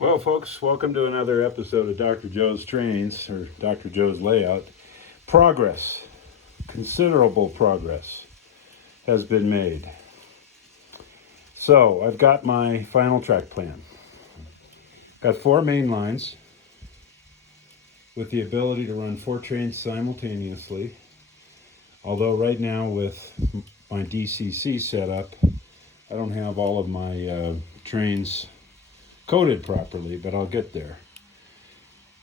Well, folks, welcome to another episode of Dr. Joe's Trains, or Dr. Joe's Layout. Progress, considerable progress, has been made. So, I've got my final track plan. Got 4 main lines with the ability to run 4 trains simultaneously. Although right now with my DCC setup, I don't have all of my trains coded properly, but I'll get there.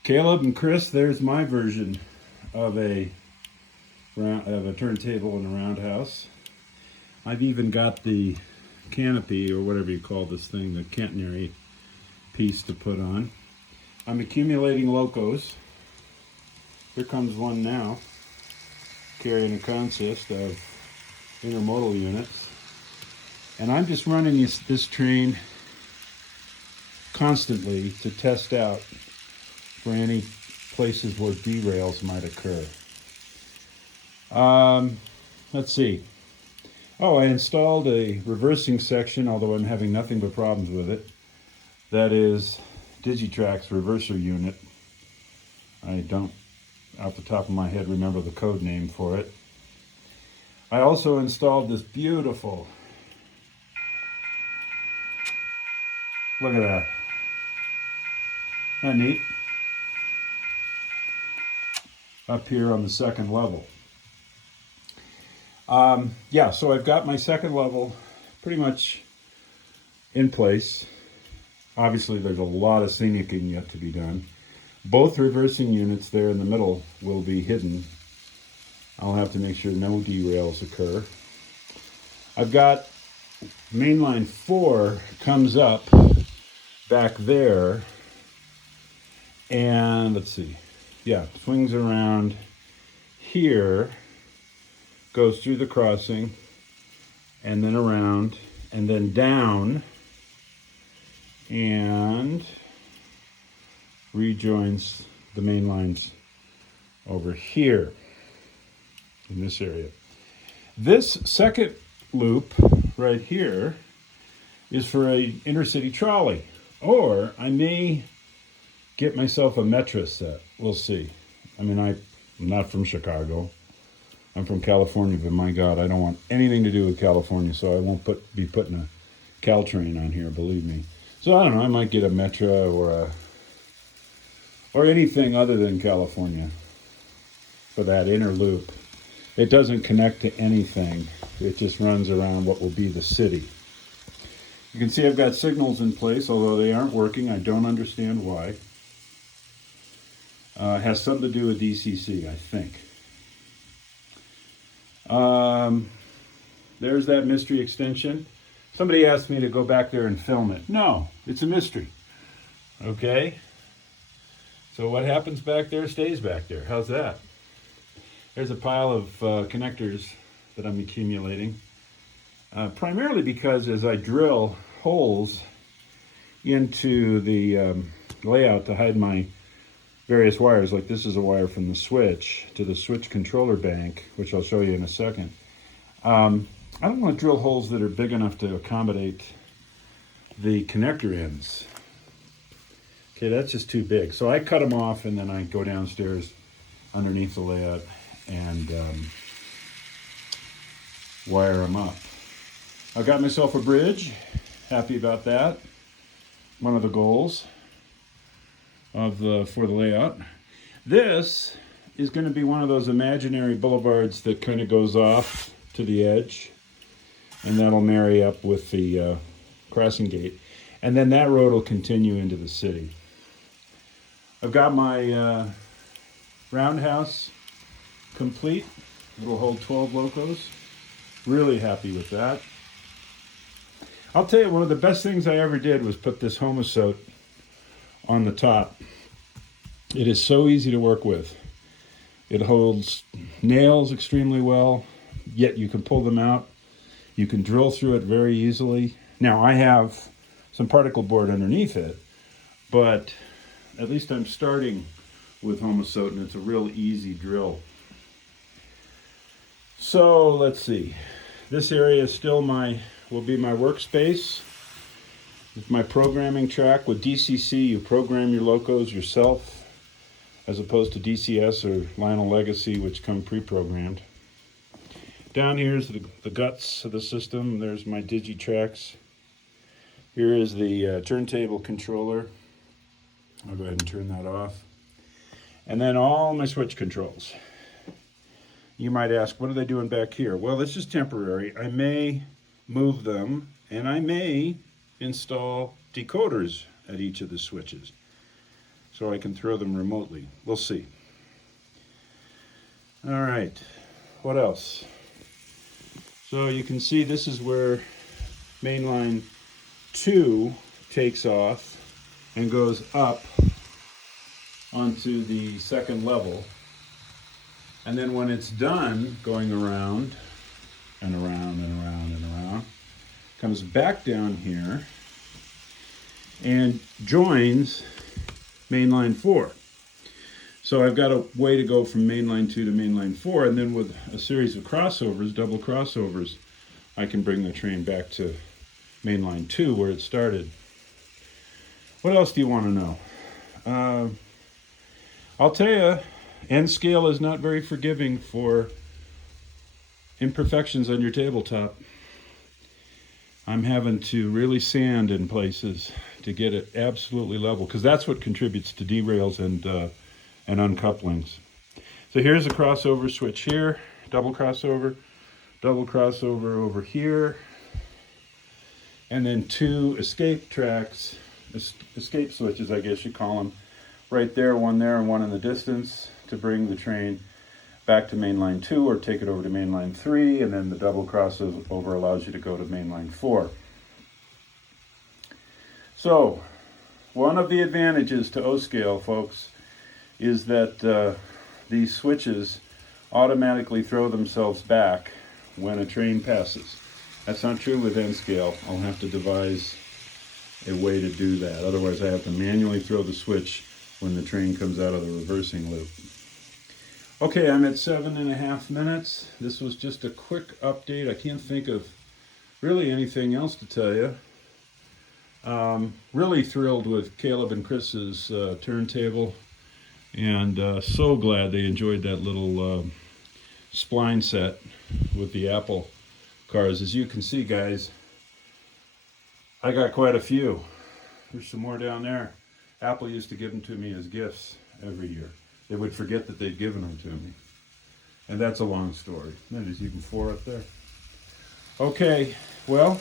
Caleb and Chris, there's my version of a turntable and a roundhouse. I've even got the canopy, or whatever you call this thing, the catenary piece to put on. I'm accumulating locos. Here comes one now, carrying a consist of intermodal units. And I'm just running this train constantly to test out for any places where derails might occur. Let's see. Oh, I installed a reversing section, although I'm having nothing but problems with it. That is Digitrack's reverser unit. I don't, off the top of my head, remember the code name for it. I also installed this beautiful, look at that. Isn't that neat? Up here on the second level. So I've got my second level pretty much in place. Obviously, there's a lot of scenicking yet to be done. Both reversing units there in the middle will be hidden. I'll have to make sure no derails occur. I've got mainline 4 comes up back there, and let's see, swings around here, goes through the crossing, and then around, and then down, and rejoins the main lines over here in this area. This second loop right here is for a intercity trolley, or I may get myself a metro set. We'll see. I mean, I'm not from Chicago. I'm from California, but my God, I don't want anything to do with California, so I won't be putting a Caltrain on here, believe me. So I don't know, I might get a Metra or anything other than California for that inner loop. It doesn't connect to anything. It just runs around what will be the city. You can see I've got signals in place, although they aren't working. I don't understand why. It has something to do with DCC, I think. There's that mystery extension. Somebody asked me to go back there and film it. No, it's a mystery. Okay? So what happens back there stays back there. How's that? There's a pile of connectors that I'm accumulating. Primarily because as I drill holes into the layout to hide my various wires, like this is a wire from the switch to the switch controller bank, which I'll show you in a second. I don't want to drill holes that are big enough to accommodate the connector ends. Okay, that's just too big. So I cut them off, and then I go downstairs underneath the layout and wire them up. I got myself a bridge. Happy about that. One of the goals for the layout. This is going to be one of those imaginary boulevards that kind of goes off to the edge, and that'll marry up with the crossing gate, and then that road will continue into the city. I've got my roundhouse complete. It'll hold 12 locos. Really happy with that. I'll tell you, one of the best things I ever did was put this homosote on the top. It is so easy to work with. It holds nails extremely well, yet you can pull them out. You can drill through it very easily. Now, I have some particle board underneath it, but at least I'm starting with homosote, and it's a real easy drill. So let's see. This area is still will be my workspace. It's my programming track. With DCC, you program your locos yourself, as opposed to DCS or Lionel Legacy, which come pre-programmed. Down here is the guts of the system. There's my Digitracks. Here is the turntable controller. I'll go ahead and turn that off. And then all my switch controls. You might ask, what are they doing back here? Well, this is temporary. I may move them, and I may install decoders at each of the switches, so I can throw them remotely. We'll see. All right, what else? So you can see this is where mainline 2 takes off and goes up onto the second level. And then when it's done going around and around and around and around, comes back down here and joins mainline 4. So I've got a way to go from mainline 2 to mainline 4, and then with a series of crossovers, double crossovers, I can bring the train back to mainline 2 where it started. What else do you want to know? I'll tell you, N-scale is not very forgiving for imperfections on your tabletop. I'm having to really sand in places to get it absolutely level, because that's what contributes to derails and uncouplings. So here's a crossover switch here, double crossover over here, and then 2 escape tracks, escape switches I guess you call them, right there, one there and one in the distance, to bring the train back to mainline 2 or take it over to mainline 3, and then the double crossover allows you to go to mainline 4. So, one of the advantages to O-scale, folks, is that these switches automatically throw themselves back when a train passes. That's not true with N-scale. I'll have to devise a way to do that. Otherwise, I have to manually throw the switch when the train comes out of the reversing loop. Okay, I'm at 7.5 minutes. This was just a quick update. I can't think of really anything else to tell you. Really thrilled with Caleb and Chris's turntable, and so glad they enjoyed that little spline set with the Apple cars. As you can see, guys, I got quite a few. There's some more down there. Apple used to give them to me as gifts every year. They would forget that they'd given them to me. And that's a long story. There's even 4 up there. Okay, well,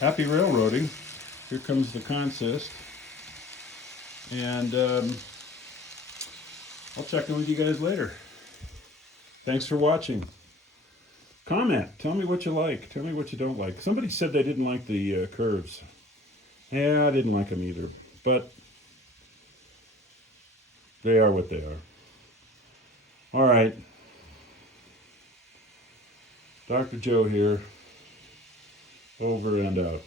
happy railroading. Here comes the consist. And I'll check in with you guys later. Thanks for watching. Comment. Tell me what you like. Tell me what you don't like. Somebody said they didn't like the curves. Yeah, I didn't like them either. But they are what they are. All right. Dr. Joe here. Over and out.